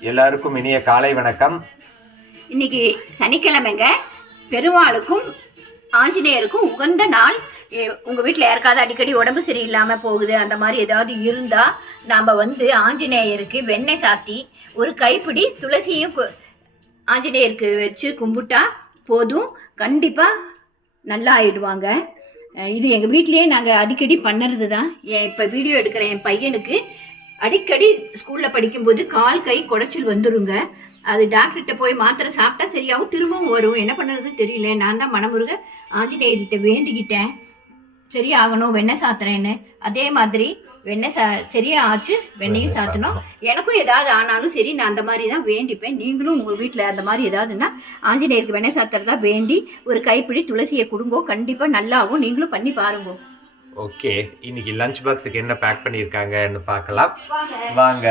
எல்லாருக்கும் இனிய காலை வணக்கம். இன்னைக்கு சனிக்கிழமைங்க. பெருமாளுக்கும் ஆஞ்சநேயருக்கும் உகந்த நாள். எ- உங்க வீட்டில் யாருக்காவது அடிக்கடி உடம்பு சரியில்லாமல் போகுது அந்த மாதிரி ஏதாவது இருந்தால் நாம் வந்து ஆஞ்சநேயருக்கு வெண்ணெய் சாத்தி ஒரு கைப்பிடி துளசியும் கு- ஆஞ்சநேயருக்கு வச்சு கும்பிட்டா போதும். கண்டிப்பாக நல்லா ஆயிடுவாங்க. இது எங்கள் வீட்லேயே நாங்கள் அடிக்கடி பண்ணுறது தான் என் இப்போ வீடியோ எடுக்கிற என் பையனுக்கு அடிக்கடி ஸ்கூலில் படிக்கும்போது கால் கை குடைச்சல் வந்துருங்க. அது டாக்டர்கிட்ட போய் மாத்திரை சாப்பிட்டா சரியாகும் திரும்பவும் வரும். என்ன பண்ணுறது தெரியல. நான் தான் மனமுருக ஆஞ்சநேயர்கிட்ட வேண்டிக்கிட்டேன். சரியாகணும் வெண்ணெய் சாத்துறேன்னு. அதே மாதிரி வெண்ணெய் சா சரியா ஆச்சு வெண்ணெயும் சாத்தணும். எனக்கும் ஏதாவது ஆனாலும் சரி நான் அந்த மாதிரி தான் வேண்டிப்பேன். நீங்களும் உங்கள் வீட்டில் அந்த மாதிரி ஏதாவதுன்னா ஆஞ்சநேயருக்கு வெண்ணெய் சாத்துறதா வேண்டி ஒரு கைப்பிடி துளசியை கொடுங்கோ. கண்டிப்பாக நல்லாகும் நீங்களும் பண்ணி பாருங்க. ஓகே இன்னைக்கு லஞ்ச் பாக்ஸுக்கு என்ன பேக் பண்ணியிருக்காங்கன்னு பார்க்கலாம். வாங்க.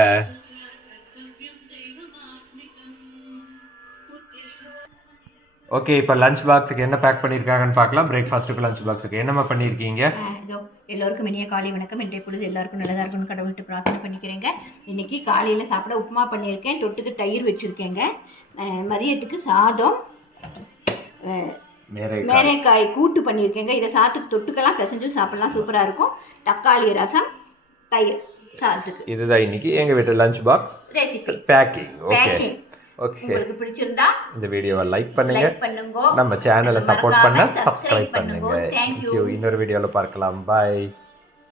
ஓகே இப்போ லஞ்ச் பாக்ஸுக்கு என்ன பேக் பண்ணியிருக்காங்கன்னு பார்க்கலாம். பிரேக்ஃபாஸ்ட்டுக்கு லஞ்ச் பாக்ஸுக்கு என்னம்மா பண்ணியிருக்கீங்க? இதோ எல்லோருக்கும் இனிய காலை வணக்கம். இன்றைய பொழுது எல்லாருக்கும் நல்லதாக இருக்கணும்னு கடவுள்கிட்ட பிரார்த்தனை பண்ணிக்கிறேங்க. இன்னைக்கு காலையில் சாப்பிட உப்புமா பண்ணியிருக்கேன். தொட்டுக்கு தயிர் வச்சுருக்கேங்க. மதியத்துக்கு சாதம் மேரைக்காய். கூட்டு பண்ணியிருக்கேங்க. இதை சாத்துக்கு தொட்டுக்கெல்லாம் பிசைஞ்சு சாப்பிடலாம். சூப்பராக இருக்கும். தக்காளி ரசம் தயிர் சாதத்துக்கு இதுதான் இன்னைக்கு. எங்கள் வீட்டு lunch box packing okay okay உங்களுக்கு பிடிச்சிருந்தா இந்த வீடியோவை லைக் பண்ணுங்க. நம்ம சேனலை சப்போர்ட் பண்ண சப்ஸ்கிரைப் பண்ணுங்க. தேங்க்யூ. இன்னொரு வீடியோவில் பார்க்கலாம். பாய்